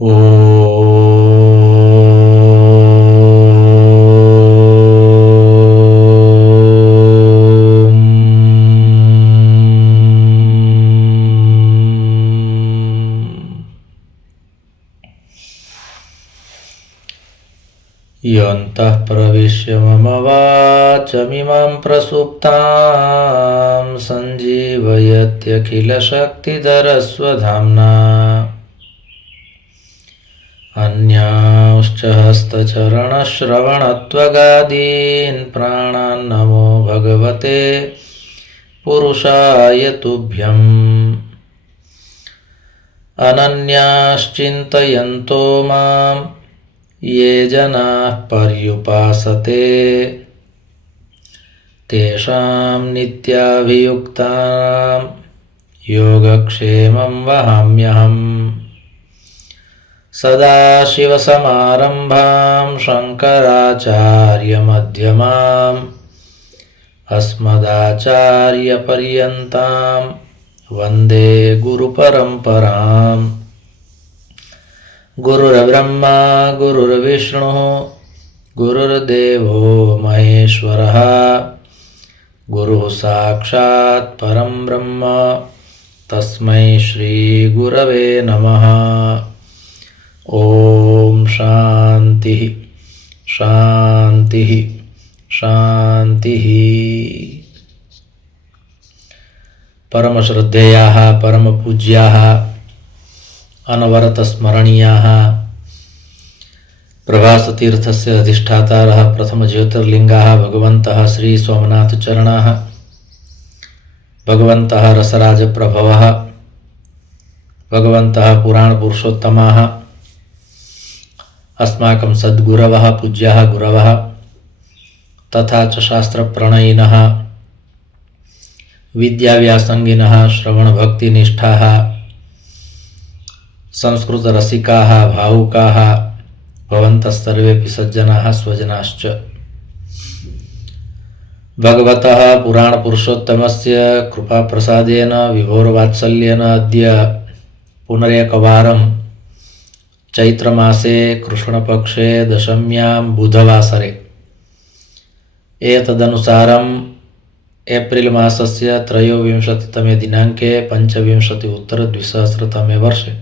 योऽन्तः प्रविश्य मम वाचमिमां प्रसुप्तां सञ्जीवयत्यखिलशक्तिधरस्वधाम्ना अन्यांश्च हस्तचरणश्रवणत्वगादीन् प्राणान् नमो भगवते पुरुषाय तुभ्यम्। अनन्याश्चिन्तयन्तो माम् ये जनाः पर्युपासते तेषां नित्याभियुक्तानां योगक्षेमं वहाम्यहम्। सदाशिवसमारम्भां शङ्कराचार्यमध्यमाम् अस्मदाचार्यपर्यन्तां वन्दे गुरुपरम्पराम्। गुरुर्ब्रह्मा गुरुर्विष्णुः गुरुर्देवो महेश्वरः गुरुः साक्षात् परं ब्रह्म तस्मै श्रीगुरवे नमः। ॐ शान्तिः शान्तिः शान्तिः। परमश्रद्धेयाः परमपूज्याः अनवरतस्मरणीयाः प्रभासतीर्थस्य अधिष्ठातारः प्रथमज्योतिर्लिङ्गाः भगवन्तः श्रीसोमनाथचरणाः भगवन्तः रसराजप्रभवः भगवन्तः पुराणपुरुषोत्तमाः अस्माकं सद्गुरवः पूज्याः गुरवः तथा च शास्त्रप्रणयिनः विद्याव्यासङ्गिनः श्रवणभक्तिनिष्ठाः संस्कृतरसिकाः भावुकाः भवन्तः सर्वेऽपि सज्जनाः स्वजनाश्च। भगवतः पुराणपुरुषोत्तमस्य कृपाप्रसादेन विभोरवात्सल्येन अद्य पुनरेकवारं चैत्रमासे कृष्णपक्षे दशम्यां बुधवासरे एतदनुसारम् एप्रिल् मासस्य 23तमे दिनाङ्के 25-उत्तर-2000तमे वर्षे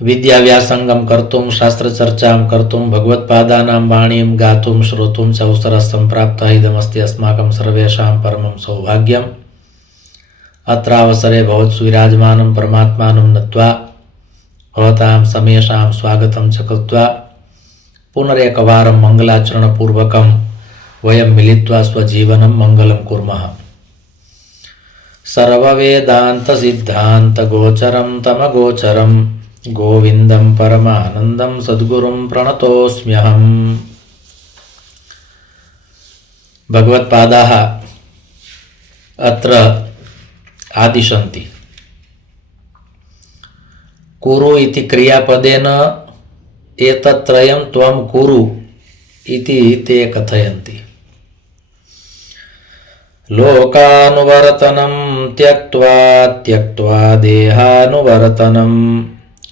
विद्याव्यासंगं कर्तुं शास्त्रचर्चां कर्तुं भगवत्पादानां वाणीं गातुं श्रोतुं च अवसरः सम्प्राप्तः। इदमस्ति अस्माकं सर्वेषां परमं सौभाग्यम्। अत्रावसरे भवत्सु विराजमानं परमात्मानं नत्वा भवतां समेषां स्वागतं च कृत्वा पुनरेकवारं मङ्गलाचरणपूर्वकं वयं मिलित्वा स्वजीवनं मङ्गलं कुर्मः। सर्ववेदान्तसिद्धान्तगोचरं तमगोचरं गोविन्दं परमानन्दं सद्गुरुं प्रणतोऽस्म्यहम्। भगवत्पादाः अत्र आदिशन्ति। कुरु इति क्रियापदेन एतत्त्रयं त्वं कुरु इति ते कथयन्ति। लोकानुवर्तनं त्यक्त्वा देहानुवर्तनं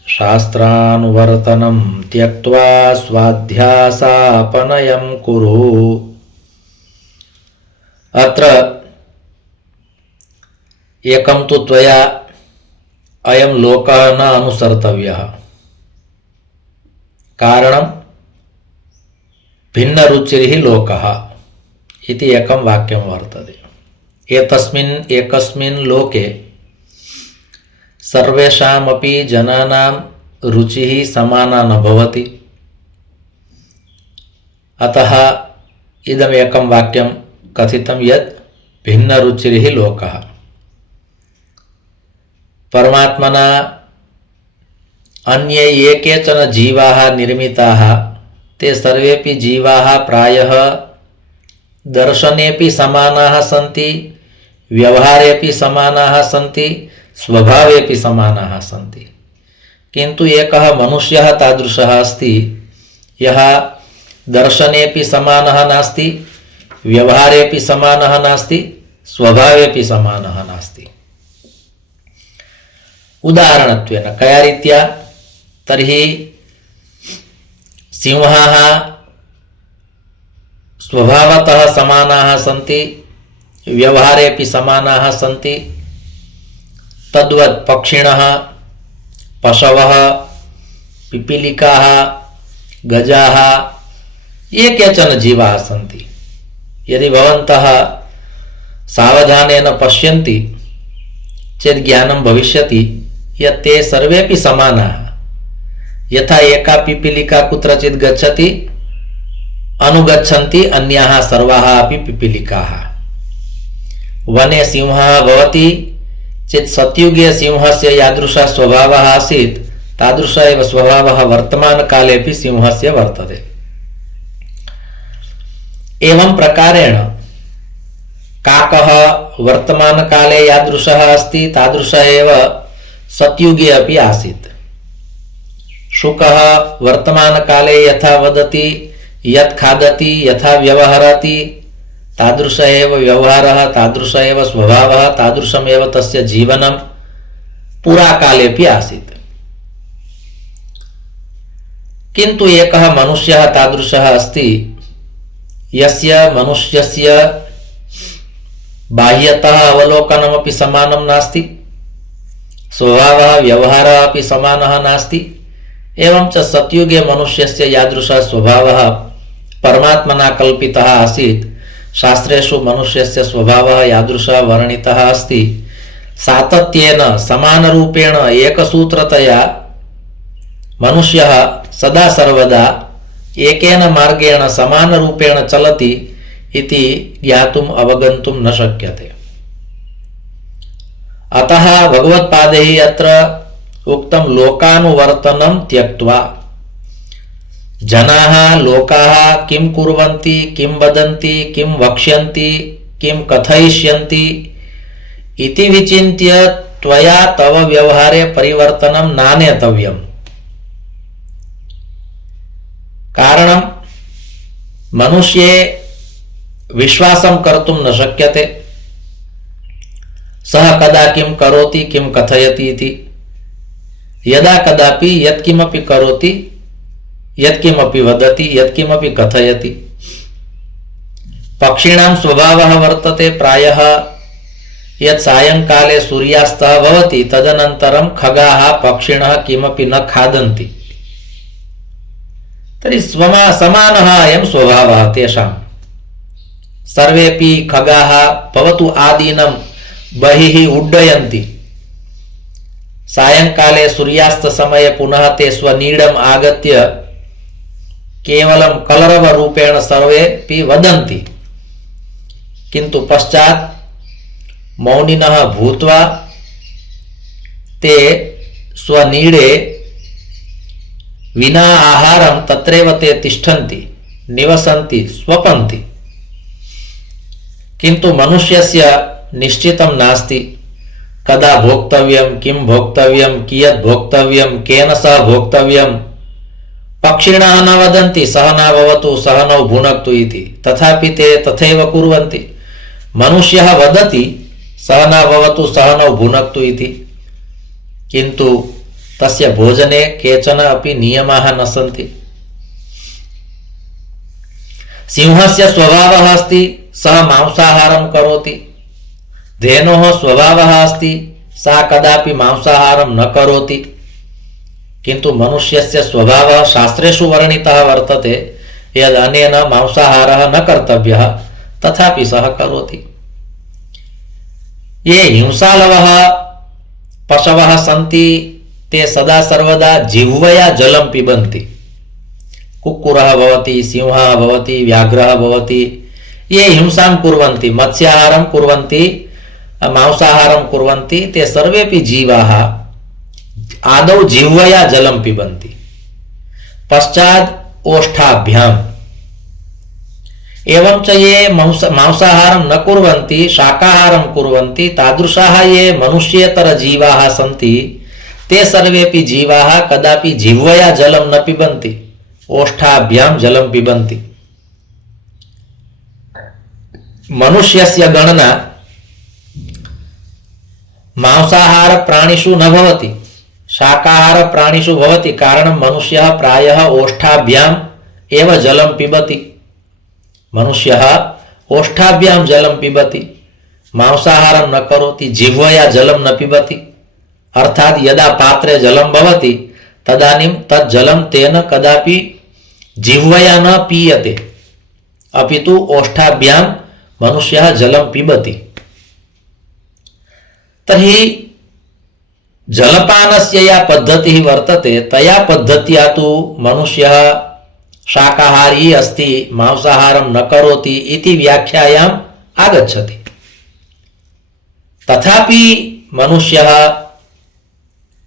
शास्त्रानुवर्तनं त्यक्त्वा स्वाध्यासापनयं कुरु। अत्र एकं तु त्वया अयं लोकः न अनुसर्तव्यः। कारणं भिन्नरुचिः लोकः इति एकं वाक्यं वर्तते। एकस्मिन् लोके सर्वेषामपि जनानां रुचिः समाना न भवति। अतः इदमेकं वाक्यं कथितं यत् भिन्नरुचिः लोकः। परमात्मना अन्ये ये केचन जीवाः निर्मिताः ते सर्वेपि जीवाः प्रायः दर्शनेपि समानाः सन्ति, व्यवहारेपि समानाः सन्ति, स्वभावेपि समानाः सन्ति। किन्तु एकः मनुष्यः तादृशः अस्ति यः दर्शनेपि समानः नास्ति, व्यवहारेपि समानः नास्ति, स्वभावेपि समानः नास्ति। उदाहरणत्वेन कया रीत्या तर्हि सिंहाः स्वभावतः समानाः सन्ति, व्यवहारेपि समानाः सन्ति। तद्वत् पक्षिणः, पशवः, पिपीलिकाः, गजाः ये केचन जीवाः सन्ति। यदि भवन्तः सावधानेन पश्यन्ति चेत् ज्ञानं भविष्यति यत् ते सर्वेपि समानाः। यथा एका पिपीलिका कुत्रचित् गच्छति, अनुगच्छन्ति अन्याः सर्वाः अपि पिपीलिकाः। वने सिंहः भवति चेत् सत्युगे सिंहस्य यादृशः स्वभावः आसीत् तादृश एव स्वभावः वर्तमानकालेपि सिंहस्य वर्तते। एवं प्रकारेण काकः वर्तमानकाले यादृशः अस्ति तादृशः एव सत्युगे अपि आसीत्। शुकः वर्तमानकाले यथा वदति, यत् खादति, यथा व्यवहरति तादृश एव व्यवहारः, तादृश एव स्वभावः, तादृशमेव तस्य जीवनं पुराकालेपि आसीत्। किन्तु एकः मनुष्यः तादृशः अस्ति यस्य मनुष्यस्य बाह्यतः अवलोकनमपि समानं नास्ति, स्वभावः व्यवहारः अपि समानः नास्ति। एवं च सत्युगे मनुष्यस्य यादृशः स्वभावः परमात्मना कल्पितः आसीत्। शास्त्रेषु मनुष्यस्य स्वभावः यादृशः वर्णितः अस्ति। सातत्येन समानरूपेण एकसूत्रतया मनुष्यः सदा सर्वदा एकेन मार्गेण समानरूपेण चलति इति ज्ञातुम् अवगन्तुं न शक्यते। अतः भगवत्पादैः अत्र उक्तं लोकानुवर्तनं त्यक्त्वा। जनाः, लोकाः किं कुर्वन्ति, किं वदन्ति, किं वक्ष्यन्ति, किं कथयिष्यन्ति इति विचिन्त्य त्वया तव व्यवहारे परिवर्तनं नानेतव्यम्। कारणं मनुष्ये विश्वासं कर्तुं न शक्यते। सः कदा किं करोति, किं कथयति इति। यदा कदापि यत्किमपि करोति, यत्किमपि वदति, यत्किमपि कथयति। पक्षिणां स्वभावः वर्तते प्रायः यत् सायंकाले सूर्यास्तः भवति तदनन्तरं खगाः, पक्षिणः किमपि न खादन्ति। तर्हि समानः अयं स्वभावः तेषां। सर्वेपि खगाः भवतु आदिनं बहिः उड्डयन्ति। सायंकाले सूर्यास्त समये पुनः ते स्वनीडम् आगत्य केवलं कलरवरूपेण सर्वेपि वदन्ति, किन्तु पश्चात् मौनिनः भूत्वा ते स्वनीडे विना आहारं तत्रैव ते तिष्ठन्ति, निवसन्ति, स्वपन्ति। किन्तु मनुष्यस्य निश्चितं नास्ति कदा भोक्तव्यं, किं भोक्तव्यं, कियत् भोक्तव्यं, केन सह भोक्तव्यं। पक्षिणः न वदन्ति सः न भवतु, सः न भुनक्तु इति, तथापि ते तथैव कुर्वन्ति। मनुष्यः वदति सः न भवतु, सः न भुनक्तु इति, किन्तु तस्य भोजने केचन अपि नियमाः न सन्ति। सिंहस्य स्वभावः अस्ति सः मांसाहारं करोति। धेनोः स्वभावः अस्ति सा कदापि मांसाहारं न करोति। किन्तु मनुष्यस्य स्वभावः शास्त्रेषु वर्णितः वर्तते यद् अनेन मांसाहारः न कर्तव्यः, तथापि सः करोति। ये हिंसालवः पशवः सन्ति ते सदा सर्वदा जिह्वया जलं पिबन्ति। कुक्कुरः भवति, सिंहः भवति, व्याघ्रः भवति, ये हिंसां कुर्वन्ति, मत्स्याहारं कुर्वन्ति, मांसाहारं कुर्वन्ति, ते सर्वेपि जीवाः आदौ जिह्वया जलं पिबन्ति, पश्चात् ओष्ठाभ्याम्। एवं च ये मांसाहारं न कुर्वन्ति, शाकाहारं कुर्वन्ति, तादृशाः ये मनुष्येतर जीवाः सन्ति ते सर्वेपि जीवाः कदापि जिह्वया जलं न पिबन्ति, ओष्ठाभ्यां जलं पिबन्ति। मनुष्यस्य गणना मांसाहार प्राणिषु न भवति। शाकाहार प्राणिषु भवति कारणं मनुष्यः प्रायः ओष्ठाभ्याम् एव जलं पिबति। मनुष्यः ओष्ठाभ्यां जलं पिबति, मांसाहारं न करोति, जिह्वया जलं न पिबति। अर्थात यदा पात्रे जलं भवति तदानीं तत् जलं तेन कदापि जिह्वया न पीयते, अपितु ओष्ठाभ्यां मनुष्यः जलं पिबति। तर्हि जलपानस्य या पद्धतिः वर्तते तया पद्धत्या तु मनुष्यः शाकाहारी अस्ति, मांसाहारं न करोति इति व्याख्यायाम् आगच्छति। तथापि मनुष्यः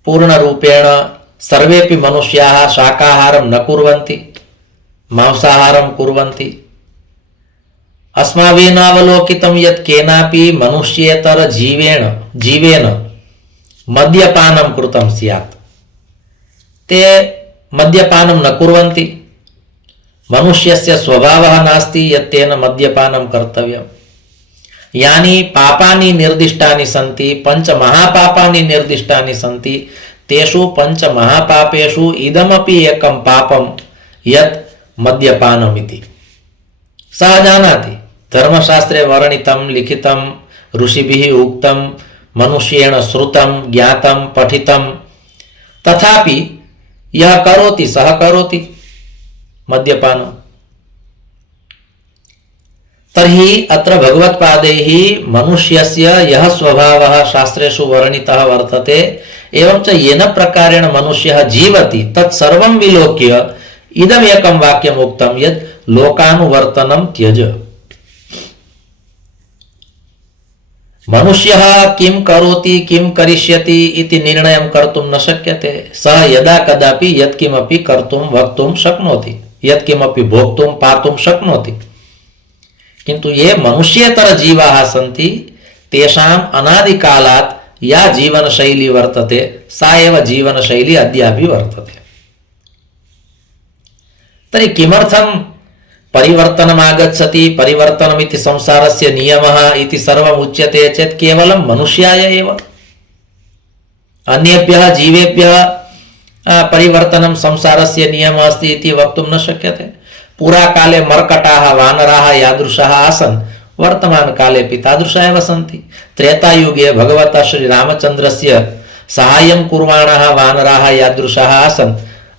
पूर्णरूपेण सर्वेपि मनुष्याः शाकाहारं न कुर्वन्ति, मांसाहारं कुर्वन्ति। अस्माभिः अवलोकितं यत् केनापि मनुष्येतर जीवेन मद्यपानं कृतं स्यात्, ते मद्यपानं न कुर्वन्ति। मनुष्यस्य स्वभावः नास्ति यत् तेन मद्यपानं कर्तव्यम्। यानि पापानि निर्दिष्टानि सन्ति, पंचमहापापानि निर्दिष्टानि सन्ति, तेषु पंचमहापापेषु इदमपि एकं पापं यत् मद्यपानमिति। सः जानाति, धर्मशास्त्रे वर्णितं लिखितं ऋषिभिः उक्तं मनुष्येण श्रुतं ज्ञातं पठितं, तथापि यः करोति सः करोति मद्यपानम्। तर्हि अत्र भगवत्पादैः मनुष्यस्य यः स्वभावः शास्त्रेषु वर्णितः वर्तते, एवं च येन प्रकारेण मनुष्यः जीवति तत् सर्वं विलोक्य इदमेकं वाक्यम् उक्तं यत् लोकानुवर्तनं त्यज। मनुष्यः किं करोति किं करिष्यति इति निर्णयं कर्तुं न शक्यते। सः यदा कदापि यत्किमपि कर्तुं वक्तुं शक्नोति, यत्किमपि भोक्तुं पातुं शक्नोति। किन्तु ये मनुष्येतर जीवाः सन्ति तेषाम् अनादिकालात् या जीवनशैली वर्तते सा एव जीवनशैली अद्यापि वर्तते। तर्हि किमर्थं परिवर्तनम् आगच्छति, परिवर्तनमिति संसारस्य नियमः इति सर्वम् उच्यते चेत् केवलं मनुष्याय एव। अन्येभ्यः जीवेभ्यः परिवर्तनं संसारस्य नियमः अस्ति इति वक्तुं न शक्यते। पुराकाले मर्कटाः वानराः यादृशाः आसन्, वर्तमानकालेपि तादृशाः एव सन्ति। त्रेतायुगे भगवता श्रीरामचन्द्रस्य साहाय्यं कुर्वाणाः वानराः यादृशाः आसन्,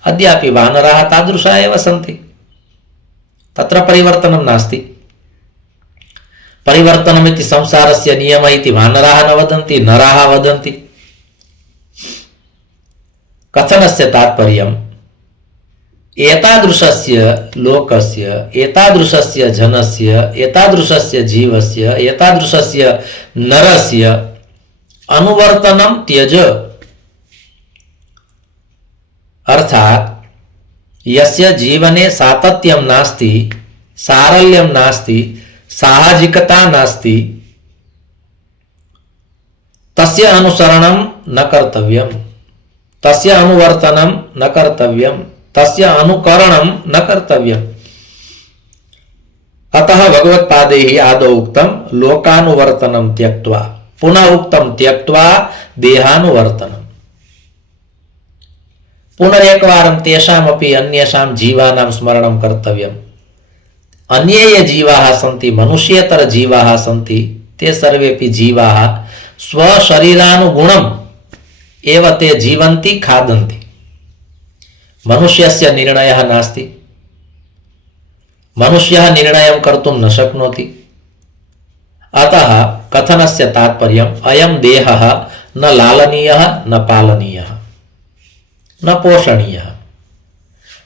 अद्यापि वानराः तादृशाः एव सन्ति। तत्र परिवर्तनं नास्ति। परिवर्तनमिति संसारस्य नियमः इति वानराः न वदन्ति, नराः वदन्ति। कथनस्य तात्पर्यम् एतादृशस्य लोकस्य, एतादृशस्य जनस्य, एतादृशस्य जीवस्य, एतादृशस्य नरस्य अनुवर्तनं त्यज। अर्थात यस्य जीवने सातत्यं नास्ति, सारल्यं नास्ति, साहजिकता नास्ति, तस्य अनुसरणं न कर्तव्यं, तस्य अनुवर्तनं न कर्तव्यं, तस्य अनुकरणं न कर्तव्यम्। अतः भगवत्पादैः आदौ उक्तं लोकानुवर्तनं त्यक्त्वा, पुनः उक्तं त्यक्त्वा देहानुवर्तनम्। पुनरेकवारं तेषामपि अन्येषां जीवानां स्मरणं कर्तव्यम्। अन्ये ये जीवाः सन्ति, मनुष्येतर जीवाः सन्ति, ते सर्वेपि जीवाः स्वशरीरानुगुणम् एव ते जीवन्ति, खादन्ति। मनुष्यस्य निर्णयः नास्ति। मनुष्यः निर्णयं कर्तुं न शक्नोति। अतः कथनस्य तात्पर्यम् अयं देहः न लालनीयः न पालनीयः न पोषणीयः।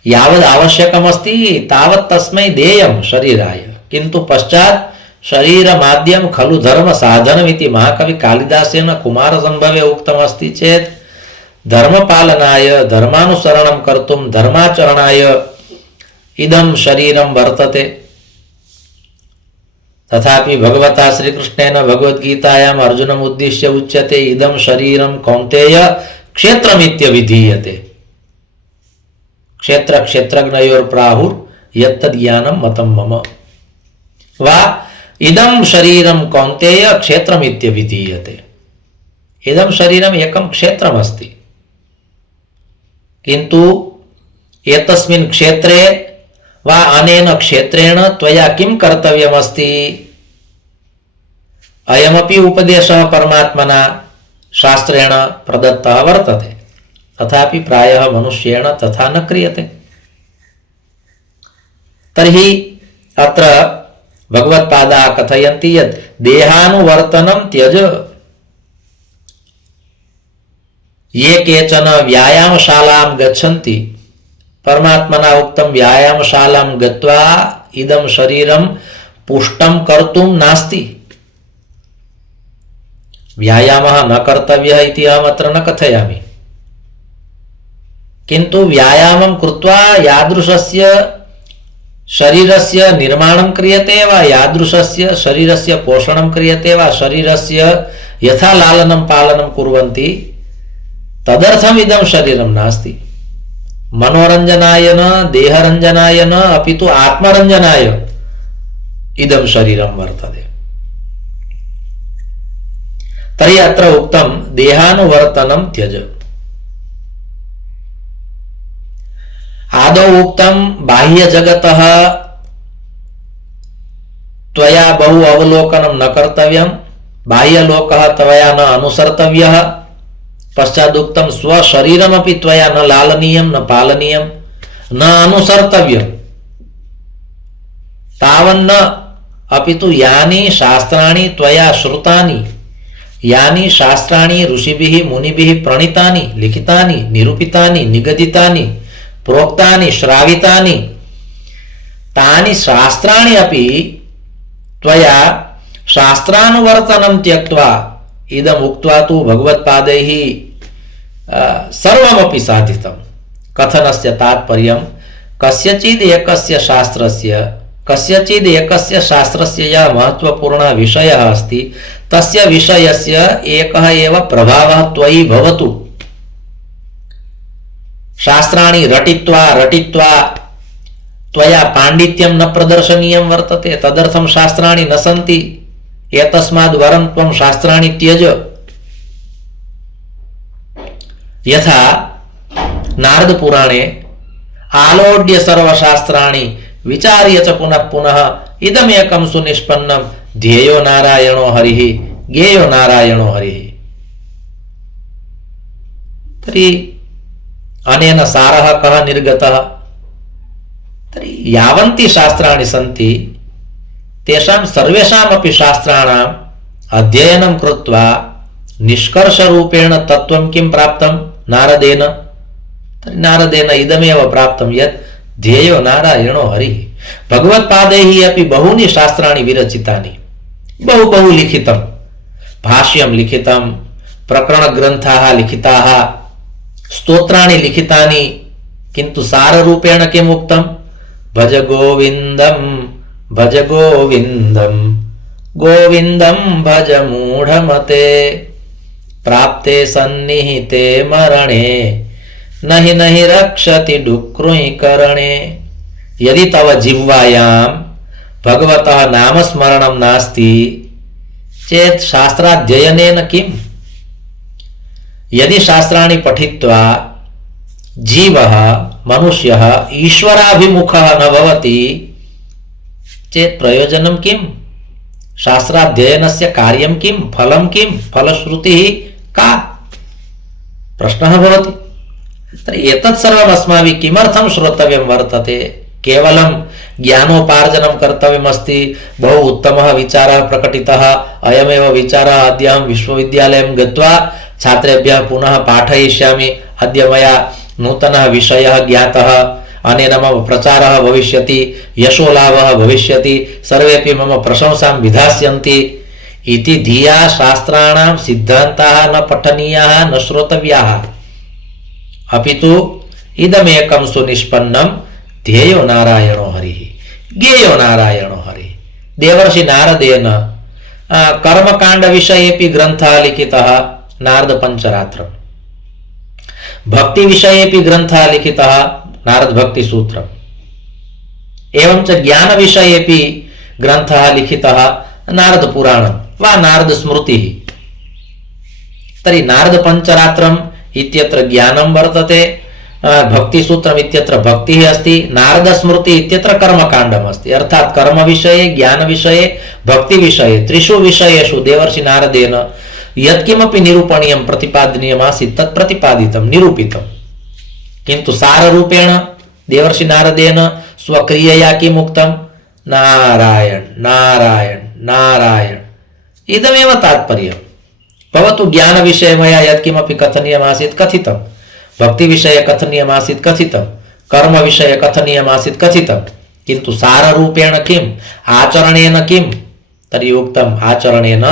यावद् आवश्यकमस्ति तावत् तस्मै देयं शरीराय, किन्तु पश्चात् शरीरमाद्यं खलु धर्म साधनमिति महाकवि कालिदासेन कुमारसम्भवे उक्तमस्ति चेत् धर्मपालनाय, धर्मानुसरणं कर्तुं, धर्माचरणाय इदं शरीरं वर्तते। तथापि भगवता श्रीकृष्णेन भगवद्गीतायाम् अर्जुनम् उद्दिश्य उच्यते इदं शरीरं कौन्तेय क्षेत्रमित्यभिधीयते। क्षेत्र क्षेत्रज्ञयोर्प्राहुर् यत्तद् ज्ञानं मतं मम। वा इदं शरीरं कौन्तेय क्षेत्रमित्यभिधीयते। इदं शरीरम् एकं क्षेत्रमस्ति। किन्तु एतस्मिन् क्षेत्रे वा अनेन क्षेत्रेण त्वया किं कर्तव्यमस्ति? अयमपि उपदेशः परमात्मना शास्त्रेण प्रदत्तः वर्तते, तथापि प्रायः मनुष्येण तथा न क्रियते। तर्हि अत्र भगवत्पादाः कथयन्ति यत् देहानुवर्तनं त्यज। ये केचन व्यायामशालां गच्छन्ति, परमात्मना उक्तं व्यायामशालां गत्वा इदं शरीरं पुष्टं कर्तुं नास्ति। व्यायामः न कर्तव्यः इति अहमत्र न कथयामि, किन्तु व्यायामं कृत्वा यादृशस्य शरीरस्य निर्माणं क्रियते वा, यादृशस्य शरीरस्य पोषणं क्रियते वा, शरीरस्य यथा लालनं पालनं कुर्वन्ति तदर्थम् इदं शरीरं नास्ति। मनोरञ्जनाय न, देहरञ्जनाय न, अपि तु आत्मरञ्जनाय इदं शरीरं वर्तते। तर्हि अत्र उक्तं देहानुवर्तनं त्यज। आदौ उक्तं बाह्यजगतः त्वया बहु अवलोकनं न कर्तव्यं, बाह्यलोकः त्वया न अनुसर्तव्यः। पश्चादुक्तं स्वशरीरमपि त्वया न लालनीयं, न पालनीयं, न अनुसर्तव्यं। तावन्न, अपि तु यानि शास्त्राणि त्वया श्रुतानि, यानि शास्त्राणि ऋषिभिः मुनिभिः प्रणीतानि, लिखितानि, निरूपितानि, निगदितानि, प्रोक्तानि, श्रावितानि, तानि शास्त्राणि अपि त्वया शास्त्रानुवर्तनं त्यक्त्वा इदम् उक्त्वा तु भगवत्पादैः सर्वमपि साधितं। कथनस्य तात्पर्यं कस्यचित् एकस्य शास्त्रस्य यः महत्त्वपूर्णः विषयः अस्ति तस्य विषयस्य एकः एव प्रभावः त्वयि भवतु। शास्त्राणि रटित्वा त्वया पाण्डित्यं न प्रदर्शनीयं वर्तते, तदर्थं शास्त्राणि न सन्ति। एतस्माद् वरं त्वं शास्त्राणि त्यज। यथा नारद पुराणे आलोड्य सर्वशास्त्राणि विचार्य च पुनः पुनः इदमेकं सुनिष्पन्नं ध्येयो नारायणो हरिः ज्ञेयो नारायणो हरिः। तर्हि अनेन सारः कः निर्गतः? तर्हि यावन्ति शास्त्राणि सन्ति तेषां सर्वेषामपि शास्त्राणाम् अध्ययनं कृत्वा निष्कर्षरूपेण तत्त्वं किं प्राप्तं नारदेन? तर्हि नारदेन इदमेव प्राप्तं यत् ध्येयो नारायणो हरिः। भगवत्पादैः अपि बहूनि शास्त्राणि विरचितानि, बहु लिखितं, भाष्यं लिखितं, प्रकरणग्रन्थाः लिखिताः, स्तोत्राणि लिखितानि, किन्तु साररूपेण किम् उक्तं? भज गोविन्दं भज गोविन्दं गोविन्दं भज मूढमते प्राप्ते सन्निहिते मरणे नहि नहि रक्षति डुक्रुञ् करणे। यदि तव जिह्वायां भगवतः नामस्मरणं नास्ति चेत् शास्त्राध्ययनेन किम्? यदि शास्त्राणि पठित्वा जीवः मनुष्यः ईश्वराभिमुखः न भवति चेत् प्रयोजनं किम्? शास्त्राध्ययनस्य कार्यं किं? फलं किं? फलश्रुतिः का? प्रश्नः भवति। तर्हि एतत् सर्वम् अस्माभिः किमर्थं श्रोतव्यं वर्तते? केवलं ज्ञानोपार्जनं कर्तव्यमस्ति। बहु उत्तमः विचारः प्रकटितः, अयमेव विचारः अद्य अहं विश्वविद्यालयं गत्वा छात्रेभ्यः पुनः पाठयिष्यामि, अद्य मया नूतनः विषयः ज्ञातः, अनेन मम प्रचारः भविष्यति, यशोलाभः भविष्यति, सर्वेपि मम प्रशंसां विधास्यन्ति इति धिया शास्त्राणां सिद्धान्ताः न पठनीयाः, न श्रोतव्याः। अपि तु इदमेकं सुनिष्पन्नं ध्येयो नारायणो हरिः ज्ञेयो नारायणो हरिः। देवर्षि नारदेन कर्मकांड विषयेपि ग्रन्थः लिखितः, नारद पंचरात्रम्। भक्ति विषयेपि ग्रन्थः लिखितः, नारद भक्ति सूत्रम्। एवं च ज्ञान विषयेपि ग्रन्थः लिखितः, नारद पुराणं वा नारद स्मृतिः। तर्हि नारद पंचरात्रम् इत्यत्र ज्ञानं वर्तते, भक्तिसूत्रम् इत्यत्र भक्तिः अस्ति, नारदस्मृति इत्यत्र कर्मकाण्डम् अस्ति। अर्थात् कर्मविषये, ज्ञानविषये, भक्तिविषये त्रिषु विषयेषु देवर्षि नारदेन यत्किमपि निरूपणीयं प्रतिपादनीयम् आसीत् तत् प्रतिपादितं, निरूपितं। किन्तु साररूपेण देवर्षि नारदेन स्वक्रियया किम् उक्तं? नारायण नारायण नारायण, इदमेव तात्पर्यम्। भवतु ज्ञानविषये मया यत्किमपि कथनीयमासीत् कथितं, भक्तिविषये कथनीयमासीत् कथितं, कर्मविषये कथनीयमासीत् कथितं, किन्तु साररूपेण किम्, आचरणेन किम्? तर्हि उक्तम् आचरणेन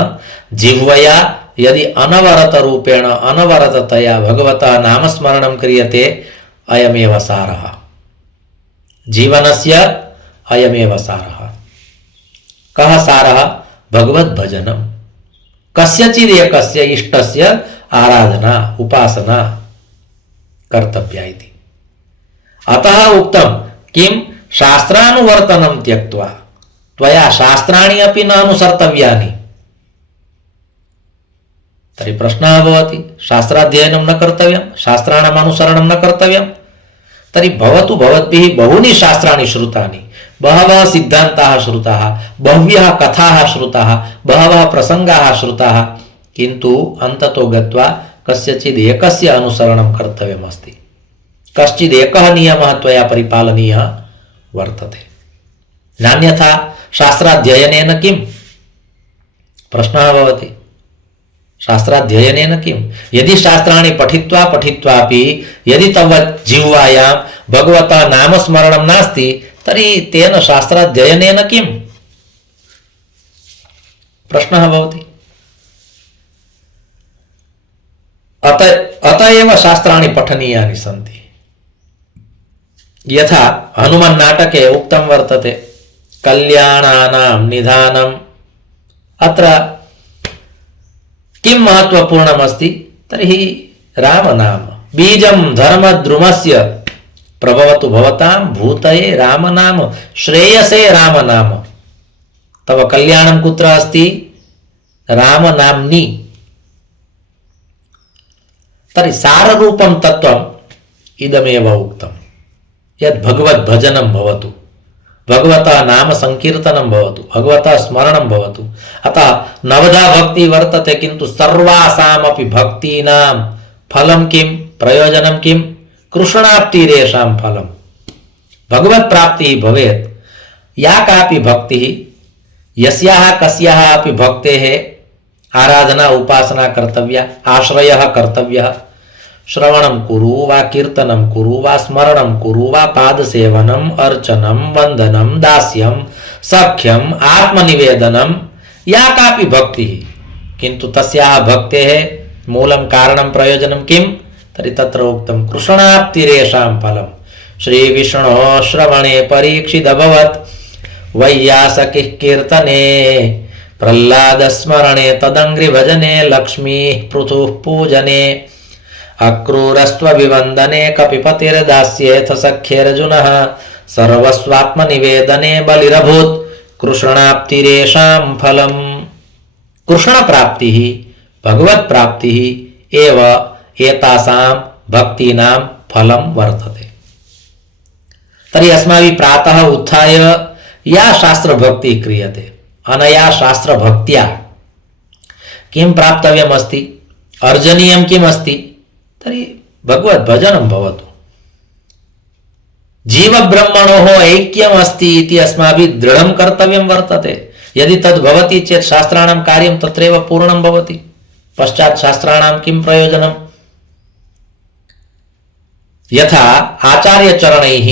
जिह्वया यदि अनवरतरूपेण अनवरततया भगवतः नामस्मरणं क्रियते, अयमेव सारः, जीवनस्य अयमेव सारः। कः सारः? भगवद्भजनं। कस्यचित् एकस्य इष्टस्य आराधना उपासना कर्तव्या इति। अतः उक्तं किं शास्त्रानुवर्तनं त्यक्त्वा त्वया शास्त्राणि अपि न अनुसर्तव्यानि। तर्हि प्रश्नः भवति, शास्त्राध्ययनं न कर्तव्यं, शास्त्राणाम् अनुसरणं न कर्तव्यं? तर्हि भवतु भवद्भिः बहूनि शास्त्राणि श्रुतानि, बहवः सिद्धान्ताः श्रुताः, बह्व्यः कथाः श्रुताः, बहवः प्रसङ्गाः श्रुताः, किन्तु अन्ततो गत्वा कस्यचित् एकस्य अनुसरणं कर्तव्यमस्ति। कश्चित् एकः नियमः त्वया परिपालनीयः वर्तते, नान्यथा शास्त्राध्ययनेन किम्? प्रश्नः भवति, शास्त्राध्ययनेन किम्? यदि शास्त्राणि पठित्वा पठित्वापि यदि तव जिह्वायां भगवतः नामस्मरणं नास्ति, तर्हि तेन शास्त्राध्ययनेन किम्? प्रश्नः भवति। अत एव शास्त्राणि पठनीयानि सन्ति। यथा हनुमन्नाटके उक्तं वर्तते, कल्याणानां निधानम्। अत्र किं महत्वपूर्णमस्ति? तर्हि रामनाम बीजं धर्मद्रुमस्य प्रभवतु भवतां भूतये रामनाम, श्रेयसे रामनाम। तव कल्याणं कुत्र अस्ति? रामनाम्नि। तर्हि साररूपं तत्त्वम् इदमेव उक्तं, यद् भगवद्भजनं भवतु, भगवतः नाम संकीर्तनं भवतु, भगवतः स्मरणं भवतु। अतः नवधा भक्ति वर्तते, किन्तु सर्वासामपि भक्तीनां फलं किं, प्रयोजनं किं? कृष्णाप्तिरेषां फलं, भगवत् प्राप्तिः भवेत्। या कापि भक्तिः, यस्याः कस्याः अपि भक्तेः आराधना उपासना कर्तव्या, आश्रयः कर्तव्यः। श्रवणं कुरु वा कीर्तनं कुरु वा स्मरणं कुरु वा पादसेवनम् अर्चनं वन्दनं दास्यं सख्यम् आत्मनिवेदनं, या कापि भक्तिः, किन्तु तस्याः भक्तेः मूलं कारणं प्रयोजनं किं? तर्हि तत्र उक्तं कृष्णाप्तिरेषां फलं। श्रीविष्णोः श्रवणे परीक्षिदभवत्, वैयासकिः कीर्तने प्रह्लादस्मरणे तदङ्घ्रिभजने लक्ष्मीः पृथुः पूजने अक्रूरस्त्वभिवन्दने कपिपतिर्दास्येऽथ सख्येऽर्जुनः सर्वस्वात्मनिवेदने बलिरभूत् कृष्णाप्तिरेषां फलम्। कृष्णप्राप्तिः भगवत्प्राप्तिः एव एतासां भक्तीनां फलं वर्तते। तर्हि अस्माभिः प्रातः उत्थाय या शास्त्रभक्तिः क्रियते, अनया शास्त्रभक्त्या किं प्राप्तव्यमस्ति, अर्जनीयं किम् अस्ति? तर्हि भगवद्भजनं भवतु। जीवब्रह्मणोः ऐक्यम् अस्ति इति अस्माभिः दृढं कर्तव्यं वर्तते। यदि तद् भवति चेत् शास्त्राणां कार्यं तत्रैव पूर्णं भवति। पश्चात् शास्त्राणां किं प्रयोजनं? यथा आचार्यचरणैः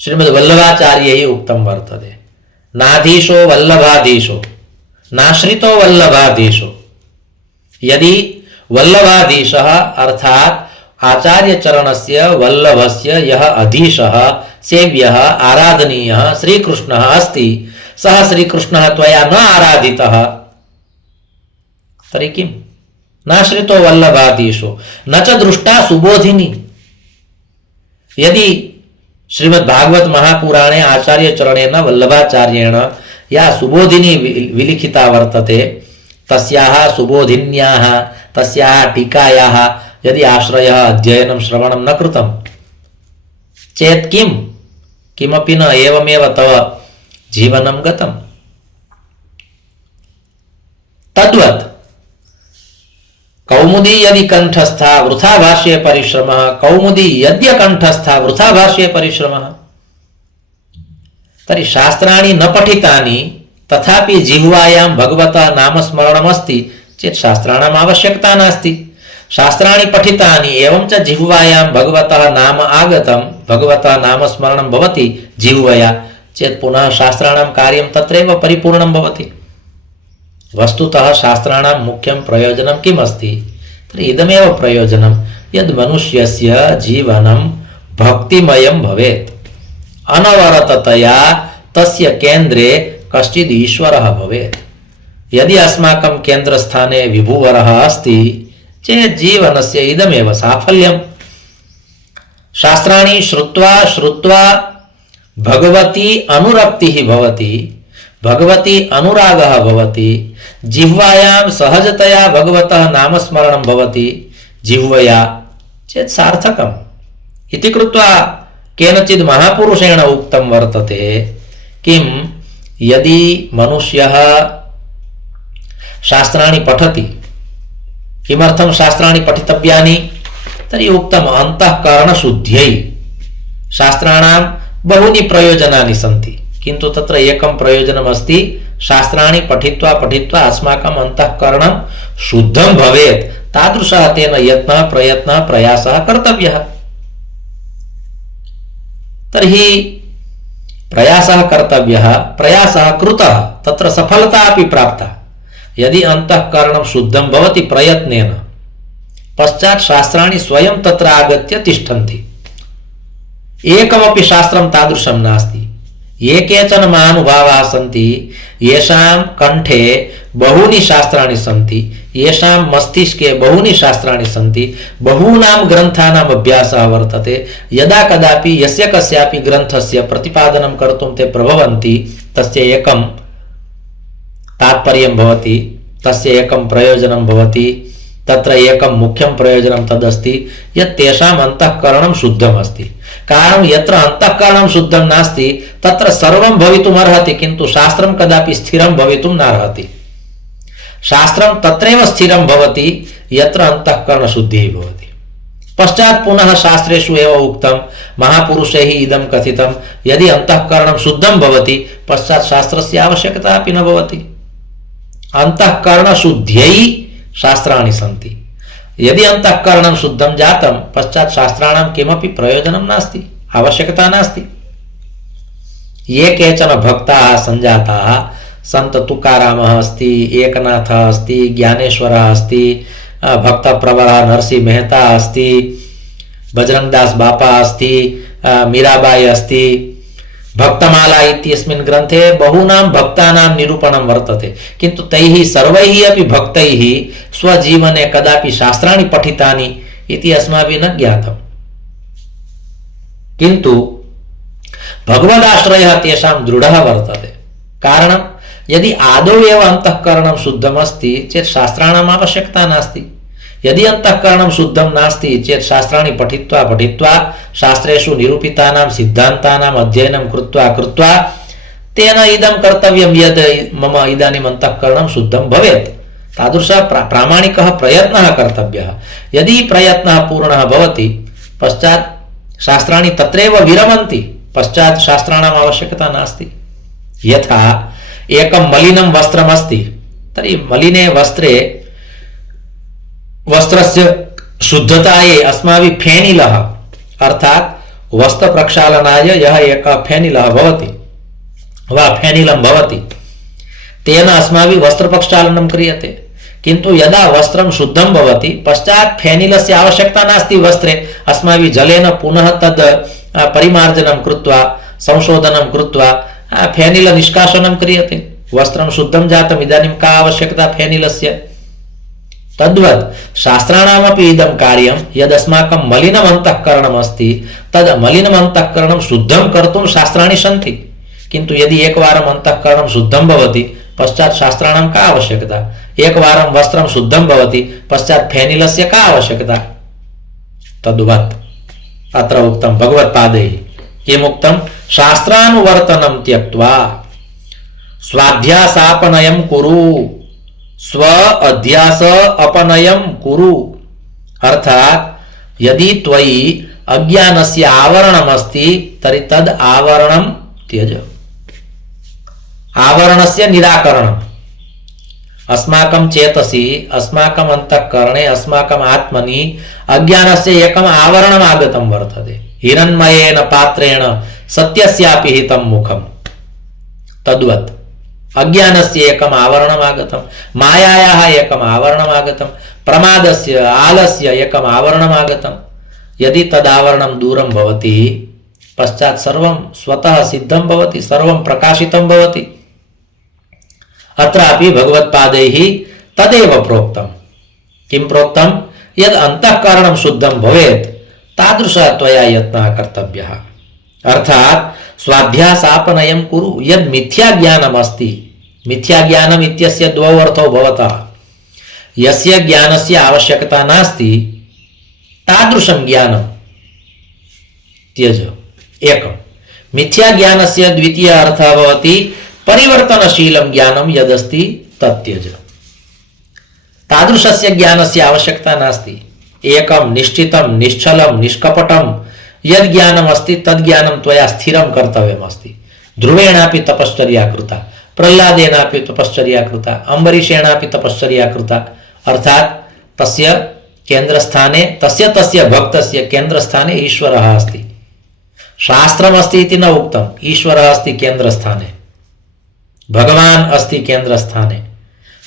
श्रीमद्वल्लभाचार्यैः उक्तं वर्तते, नाधीशो वल्लभाधीशो नाश्रितो वल्लभाधीशो। यदि वल्लभाधीशः अर्थात् आचार्यचरणस्य वल्लभस्य यः अधीशः सेव्यः आराधनीयः श्रीकृष्णः अस्ति, सः श्रीकृष्णः त्वया न आराधितः, तर्हि किम्? नाश्रितो वल्लभाधीशो न च दृष्टा सुबोधिनी। यदि श्रीमद्भागवत महापुराणे आचार्यचरणेन वल्लभाचार्येण या सुबोधिनी विलिखिता वर्तते, तस्याः सुबोधिन्याः तस्याः टीकायाः यदि आश्रयः अध्ययनं श्रवणं न कृतं चेत् किमपि न एवमेव तव जीवनं गतम्। तद्वत् कौमुदी यदि कंठस्था वृथा भाष्ये परिश्रमः, कौमुदी यद्य कंठस्था वृथा भाष्ये परिश्रमः। तर्हि शास्त्राणि न पठितानि तथापि जिह्वायां भगवता नामस्मरणमस्ति चेत् शास्त्राणाम् आवश्यकता नास्ति। शास्त्राणि पठितानि एवं च जिह्वायां भगवतः नाम आगतं, भगवतः नामस्मरणं भवति जिह्वया चेत् पुनः शास्त्राणां कार्यं तत्रैव परिपूर्णं भवति। वस्तुतः शास्त्राणां मुख्यं प्रयोजनं किम् अस्ति? तर्हि इदमेव प्रयोजनं यद् मनुष्यस्य जीवनं भक्तिमयं भवेत्, अनवरततया तस्य केन्द्रे कश्चित् ईश्वरः भवेत्। यदि अस्माकं केन्द्रस्थाने विभुवरः अस्ति चेत् जीवनस्य इदमेव साफल्यम्। शास्त्राणि श्रुत्वा श्रुत्वा भगवती अनुरक्तिः भवति, भगवती अनुरागः भवति, जिह्वायां सहजतया भगवतः नामस्मरणं भवति जिह्वया चेत् सार्थकम् इति कृत्वा केनचित् महापुरुषेण उक्तं वर्तते किं यदि मनुष्यः शास्त्राणि पठति, किमर्थं शास्त्राणि पठितव्यानि? तर्हि उक्तम् अन्तःकरणशुद्ध्यै। शास्त्राणां बहूनि प्रयोजनानि सन्ति, किन्तु तत्र एकं प्रयोजनमस्ति, शास्त्राणि पठित्वा पठित्वा अस्माकम् अन्तःकरणं शुद्धं भवेत्, तादृशः तेन यत्नः प्रयत्नः प्रयासः कर्तव्यः। तर्हि प्रयासः कर्तव्यः, प्रयासः कृतः, तत्र सफलता अपि प्राप्ता। यदि अन्तःकरणं शुद्धं भवति प्रयत्नेन, पश्चात् शास्त्राणि स्वयं तत्र आगत्य तिष्ठन्ति। एकमपि शास्त्रं तादृशं नास्ति। ये केचन महानुभावाः सन्ति येषां कण्ठे बहूनि शास्त्राणि सन्ति, येषां मस्तिष्के बहूनि शास्त्राणि सन्ति, बहूनां ग्रन्थानाम् अभ्यासः वर्तते, यदा कदापि यस्य कस्यापि ग्रन्थस्य प्रतिपादनं कर्तुं ते प्रभवन्ति तस्य एकं तात्पर्यं भवति, तस्य एकं प्रयोजनं भवति। तत्र एकं मुख्यं प्रयोजनं तदस्ति यत् तेषाम् अन्तःकरणं शुद्धम् अस्ति। कारणं यत्र अन्तःकरणं शुद्धं नास्ति तत्र सर्वं भवितुम् अर्हति, किन्तु शास्त्रं कदापि स्थिरं भवितुं नार्हति। शास्त्रं तत्रैव स्थिरं भवति यत्र अन्तःकरणशुद्धिः भवति। पश्चात् पुनः शास्त्रेषु एव उक्तं, महापुरुषैः इदं कथितं, यदि अन्तःकरणं शुद्धं भवति पश्चात् शास्त्रस्य आवश्यकता अपि न भवति। अन्तःकरणशुद्ध्यै शास्त्राणि सन्ति। यदि अन्तःकरणं शुद्धं जातं पश्चात् शास्त्राणां किमपि प्रयोजनं नास्ति, आवश्यकता नास्ति। ये केचन भक्ताः सञ्जाताः, संत तुकारामः अस्ति, एकनाथः अस्ति, ज्ञानेश्वरः अस्ति, भक्तप्रवरः नरसिंह मेहता अस्ति, बजरंगदास बापा अस्ति, मीराबाई अस्ति। भक्तमाला इत्यस्मिन् ग्रन्थे बहूनां भक्तानां निरूपणं वर्तते, किन्तु तैः सर्वैः अपि भक्तैः स्वजीवने कदापि शास्त्राणि पठितानि इति अस्माभिः न ज्ञातम्। किन्तु भगवदाश्रयः तेषां दृढः वर्तते। कारणं यदि आदौ एव अन्तःकरणं शुद्धमस्ति चेत् शास्त्राणाम् आवश्यकता नास्ति। यदि अन्तःकरणं शुद्धं नास्ति चेत् शास्त्राणि पठित्वा पठित्वा शास्त्रेषु निरूपितानां सिद्धान्तानाम् अध्ययनं कृत्वा कृत्वा तेन इदं कर्तव्यं यद् मम इदानीम् अन्तःकरणं शुद्धं भवेत्, तादृशः प्रामाणिकः प्रयत्नः कर्तव्यः। यदि प्रयत्नः पूर्णः भवति पश्चात् शास्त्राणि तत्रैव विरमन्ति, पश्चात् शास्त्राणाम् आवश्यकता नास्ति। यथा एकं मलिनं वस्त्रमस्ति, तर्हि मलिने वस्त्रे वस्त्रस्य शुद्धतायै अस्माभिः फेनिलः अर्थात् वस्त्रप्रक्षालनाय यः एकः फेनिलः भवति वा फेनिलं भवति तेन अस्माभिः वस्त्रप्रक्षालनं क्रियते। किन्तु यदा वस्त्रं शुद्धं भवति पश्चात् फेनिलस्य आवश्यकता नास्ति। वस्त्रे अस्माभिः जलेन पुनः तद् परिमार्जनं कृत्वा संशोधनं कृत्वा फेनिल निष्कासनं क्रियते। वस्त्रं शुद्धं जातम्, इदानीं का आवश्यकता फेनिलस्य? तद्वत् शास्त्राणामपि इदं कार्यं यदस्माकं मलिनम् अन्तःकरणम् अस्ति तद् मलिनम् अन्तःकरणं शुद्धं कर्तुं शास्त्राणि सन्ति। किन्तु यदि एकवारम् अन्तःकरणं शुद्धं भवति पश्चात् शास्त्राणां का आवश्यकता? एकवारं वस्त्रं शुद्धं भवति पश्चात् फेनिलस्य का आवश्यकता? तद्वत् अत्र उक्तं भगवत्पादैः किमुक्तं शास्त्रानुवर्तनं त्यक्त्वा स्वाध्यासापनयं कुरु स्व अध्यास अपनयं कुरु अर्थात यदि त्वयि अज्ञानस्य आवरणमस्ति तर्हि तद् आवरणं त्यज आवरणस्य निराकरणम् अस्माकं चेतसि अस्माकम् अन्तःकरणे अस्माकम् आत्मनि अज्ञानस्य एकम् आवरणम् आगतं वर्तते हिरण्मयेन पात्रेण सत्यस्यापि हितं मुखम् तद्वत् अज्ञानस्य एकम् आवरणम् आगतं मायायाः एकम् आवरणम् आगतं प्रमादस्य आलस्य एकम् आवरणम् आगतं यदि तदावरणं दूरं भवति पश्चात् सर्वं स्वतः सिद्धं भवति सर्वं प्रकाशितं भवति अत्रापि भगवत्पादैः तदेव प्रोक्तं किं प्रोक्तं यद् अन्तःकरणं शुद्धं भवेत् तादृशः त्वया यत्नः कर्तव्यः अर्थात् स्वाध्यासापनयं कुरु यद् मिथ्याज्ञानम् अस्ति मिथ्याज्ञानम् इत्यस्य द्वौ अर्थौ भवतः यस्य ज्ञानस्य आवश्यकता नास्ति तादृशं ज्ञानं त्यज एकं मिथ्याज्ञानस्य द्वितीयः अर्थः भवति परिवर्तनशीलं ज्ञानं यदस्ति तत्यज तादृशस्य ज्ञानस्य आवश्यकता नास्ति एकं निश्चितं निश्चलं निष्कपटं यद् ज्ञानम् अस्ति तद् ज्ञानं त्वया स्थिरं कर्तव्यमस्ति ध्रुवेणापि तपश्चर्या कृता प्रह्लादेनापि तपश्चर्या कृता अम्बरीषेणापि तपश्चर्या कृता अर्थात् तस्य केन्द्रस्थाने तस्य भक्तस्य केन्द्रस्थाने ईश्वरः अस्ति शास्त्रमस्ति इति न उक्तम् ईश्वरः अस्ति केन्द्रस्थाने भगवान् अस्ति केन्द्रस्थाने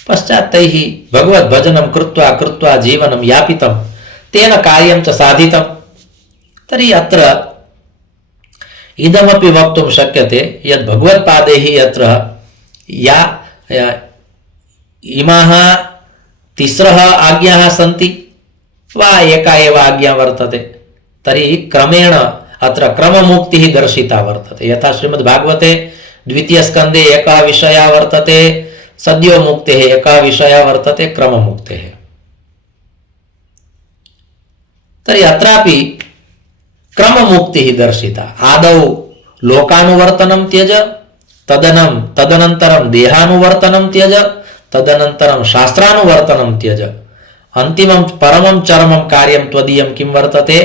पश्चात् तैः भगवद् भजनं कृत्वा कृत्वा जीवनं यापितं तेन कार्यं च साधितं तर्हि अत्र इदमपि वक्तुं शक्यते यद् भगवत्पादैः अत्र या इमाः तिस्रः आज्ञाः सन्ति वा एका एव आज्ञा वर्तते तर्हि क्रमेण अत्र क्रममुक्तिः दर्शिता वर्तते यथा श्रीमद्भागवते द्वितीय स्कंदे एकः विषयः वर्तते सद्यो मुक्तेः एकः विषयः वर्तते क्रममुक्तेः तर्हि अत्रापि क्रममुक्तिः दर्शिता आदौ लोकानुवर्तनं त्यज तदनन्तरं देहानुवर्तनं त्यज तदनन्तरं शास्त्रानुवर्तनं त्यज अन्तिमं परमं चरमं कार्यं त्वदीयं किं वर्तते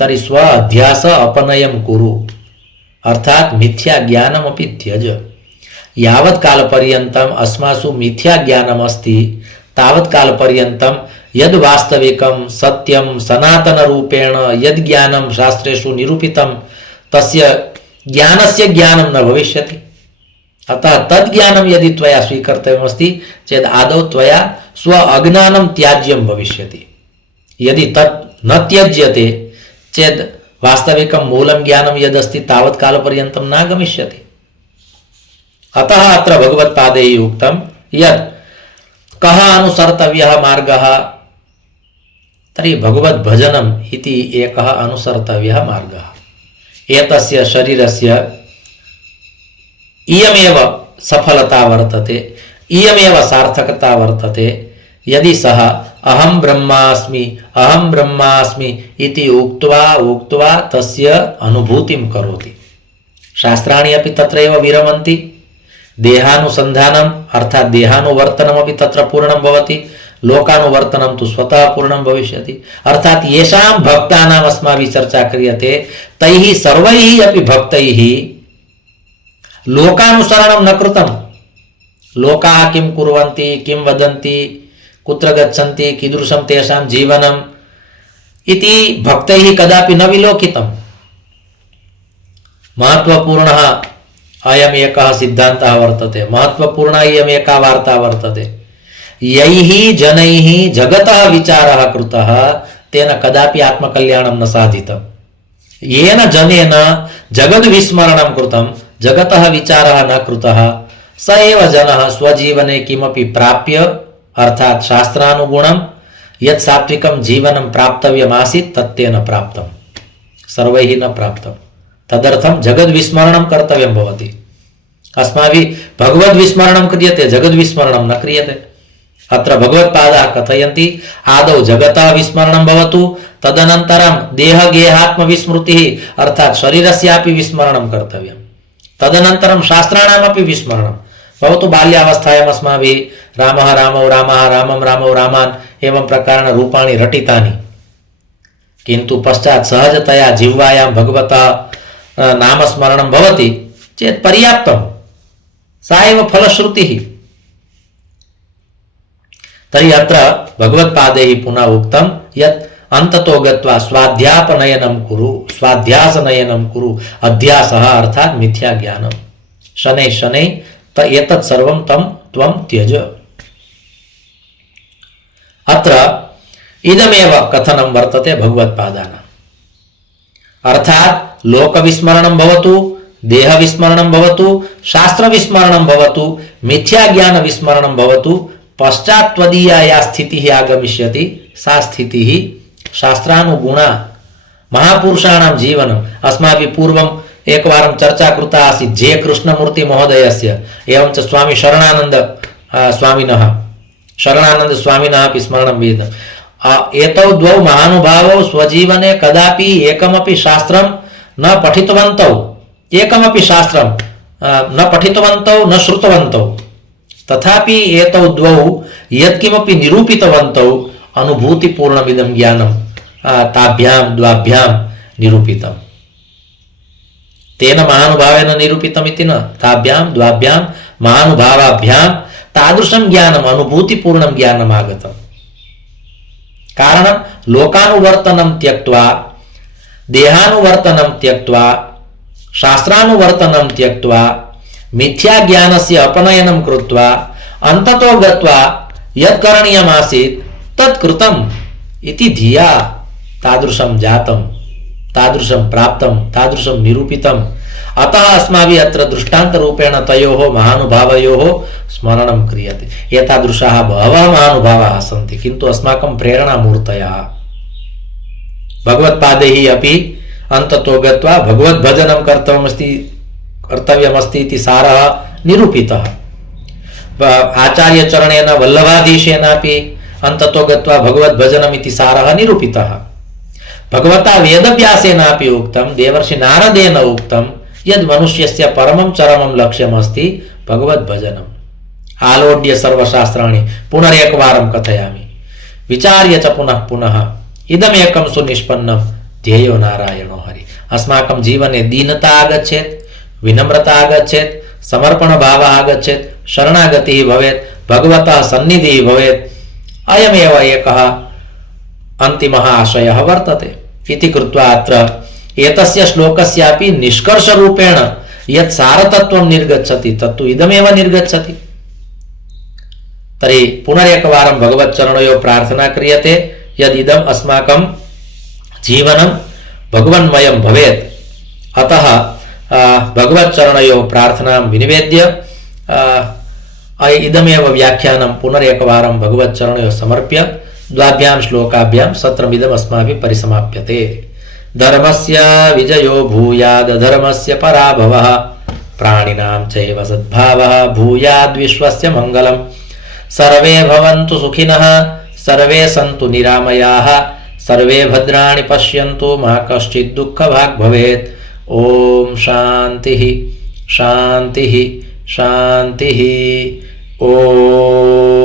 तर्हि स्व अध्यास अपनयं कुरु अर्थात मिथ्या ज्ञानमपि त्यज यावत् कालपर्यन्तम् अस्मासु मिथ्या ज्ञानमस्ति तावत् कालपर्यन्तं यद् वास्तविकं सत्यं सनातन रूपेण यद् ज्ञानं शास्त्रेषु निरूपितं तस्य ज्ञानस्य ज्ञानं न भविष्यति अतः तद् ज्ञानं यदि त्वया स्वीकर्तव्यमस्ति चेत् आदौ त्वया स्व अज्ञानं त्याज्यं भविष्यति यदि तत् न त्यज्यते चेत् वास्तविकं मूलं ज्ञानं यदस्ति तावत् कालपर्यन्तं न गमिष्यति अतः अत्र भगवत्पादैः उक्तं यत् कः अनुसर्तव्यः मार्गः तर्हि भगवद्भजनम् इति एकः अनुसर्तव्यः मार्गः एतस्य शरीरस्य इयमेव सफलता वर्तते इयमेव सार्थकता वर्तते यदि सः अहं ब्रह्मास्मि इति उक्त्वा तस्य अनुभूतिं करोति शास्त्राणि अपि तत्रैव विरमन्ति देहानुसन्धानम् अर्थात् देहानुवर्तनमपि तत्र पूर्णं भवति लोकानुवर्तनं तु स्वतः पूर्णं भविष्यति अर्थात् येषां भक्तानाम् अस्माभिः चर्चा क्रियते तैः सर्वैः अपि भक्तैः लोकानुसरणं न कृतं लोकाः किं कुर्वन्ति किं वदन्ति कुत्र गच्छन्ति कीदृशं तेषां जीवनम् इति भक्तैः कदापि न विलोकितम् महत्वपूर्णः अयम् एकः सिद्धान्तः वर्तते महत्वपूर्णा इयम् एका वार्ता वर्तते यैः जनैः जगतः विचारः कृतः तेन कदापि आत्मकल्याणं न साधितम् येन जनेन जगद्विस्मरणं कृतं जगतः विचारः न कृतः स एव जनः स्वजीवने किमपि प्राप्य अर्थात शास्त्रानुगुणं यत् सात्विकं जीवनं प्राप्तव्यमासीत् तत्तेन प्राप्तं सर्वैः न प्राप्तं तदर्थं जगद्विस्मरणं कर्तव्यं भवति अस्माभिः भगवद्विस्मरणं क्रियते जगद्विस्मरणं न क्रियते अत्र भगवत्पादाः कथयन्ति आदौ जगतः विस्मरणं भवतु तदनन्तरं देहगेहात्मविस्मृतिः अर्थात् शरीरस्यापि विस्मरणं कर्तव्यं तदनन्तरं शास्त्राणामपि विस्मरणं भवतु बाल्यावस्थायाम् अस्माभिः रामः रामौ रामः रामं रामौ रामान् एवं प्रकारेण रूपाणि रटितानि किन्तु पश्चात् सहजतया जिह्वायां भगवतः नामस्मरणं भवति चेत् पर्याप्तं सा एव फलश्रुतिः तर्हि अत्र भगवत्पादैः पुनः उक्तं यत् अन्ततो गत्वा स्वाध्यापनयनं कुरु अध्यासः अर्थात् मिथ्या ज्ञानं शनैः शनैः एतत् सर्वं त्वं त्यज अत्र इदमेव कथनं वर्तते भगवत्पादानाम् अर्थात् लोकविस्मरणं भवतु देहविस्मरणं भवतु शास्त्रविस्मरणं भवतु मिथ्याज्ञानविस्मरणं भवतु पश्चात् त्वदीया या स्थितिः आगमिष्यति सा स्थितिः शास्त्रानुगुणा महापुरुषाणां जीवनम् अस्माभिः पूर्वम् एकवारं चर्चा कृता आसीत् जे कृष्णमूर्ति महोदयस्य एवं च स्वामी शरणानन्द स्वामिनः अपि स्मरणं विहितम् एतौ द्वौ महानुभावौ स्वजीवने कदापि एकमपि शास्त्रं न पठितवन्तौ एकमपि शास्त्रं न पठितवन्तौ न श्रुतवन्तौ तथापि एतौ द्वौ यत्किमपि निरूपितवन्तौ अनुभूतिपूर्णमिदं ज्ञानं ताभ्यां द्वाभ्यां निरूपितम् तेन महानुभावेन निरूपितमिति न ताभ्यां द्वाभ्यां महानुभावाभ्यां तादृशं ज्ञानम् अनुभूतिपूर्णं ज्ञानम् आगतम् कारणं लोकानुवर्तनं त्यक्त्वा देहानुवर्तनं त्यक्त्वा शास्त्रानुवर्तनं त्यक्त्वा मिथ्याज्ञानस्य अपनयनं कृत्वा अन्ततो गत्वा यत् करणीयमासीत् तत् कृतम् इति धिया तादृशं जातं तादृशं प्राप्तं तादृशं निरूपितम् अतः अस्माभिः अत्र दृष्टान्तरूपेण तयोः महानुभावयोः स्मरणं क्रियते एतादृशाः बहवः महानुभावाः सन्ति किन्तु अस्माकं प्रेरणामूर्तयः भगवत्पादैः अपि अन्ततो गत्वा भगवद्भजनं कर्तव्यमस्ति इति सारः निरूपितः आचार्यचरणेन वल्लभाधीशेनापि अन्ततो गत्वा भगवद्भजनम् इति सारः निरूपितः भगवता वेदव्यासेनापि उक्तं देवर्षि नारदेन उक्तं यद् मनुष्यस्य परमं चरमं लक्ष्यमस्ति भगवद्भजनम् आलोड्य सर्वशास्त्राणि पुनरेकवारं कथयामि विचार्य च पुनः पुनः इदमेकं सुनिष्पन्नं ध्येयो नारायणो हरि अस्माकं जीवने दीनता आगच्छेत् विनम्रता आगच्छेत् समर्पणभावः आगच्छेत् शरणागतिः भवेत् भगवतः सन्निधिः भवेत् अयमेव एकः अन्तिमः आशयः वर्तते इति कृत्वा अत्र एतस्य श्लोकस्यापि निष्कर्षरूपेण यत् सारतत्त्वं निर्गच्छति तत्तु इदमेव निर्गच्छति तर्हि पुनरेकवारं भगवच्चरणयोः प्रार्थना क्रियते यदिदम् अस्माकं जीवनं भगवन्मयं भवेत् अतः भगवच्चरणयोः प्रार्थनां विनिवेद्य इदमेव व्याख्यानं पुनरेकवारं भगवच्चरणयोः समर्प्य द्वाभ्यां श्लोकाभ्यां सत्रमिदम् अस्माभिः परिसमाप्यते धर्मस्य विजयो भूयाद् धर्मस्य पराभवः प्राणिनां चैव सद्भावः भूयाद् विश्वस्य मङ्गलम् सर्वे भवन्तु सुखिनः सर्वे सन्तु निरामयाः सर्वे भद्राणि पश्यन्तु मा कश्चित् दुःखभाग् भवेत् ॐ शान्तिः शान्तिः शान्तिः ॐ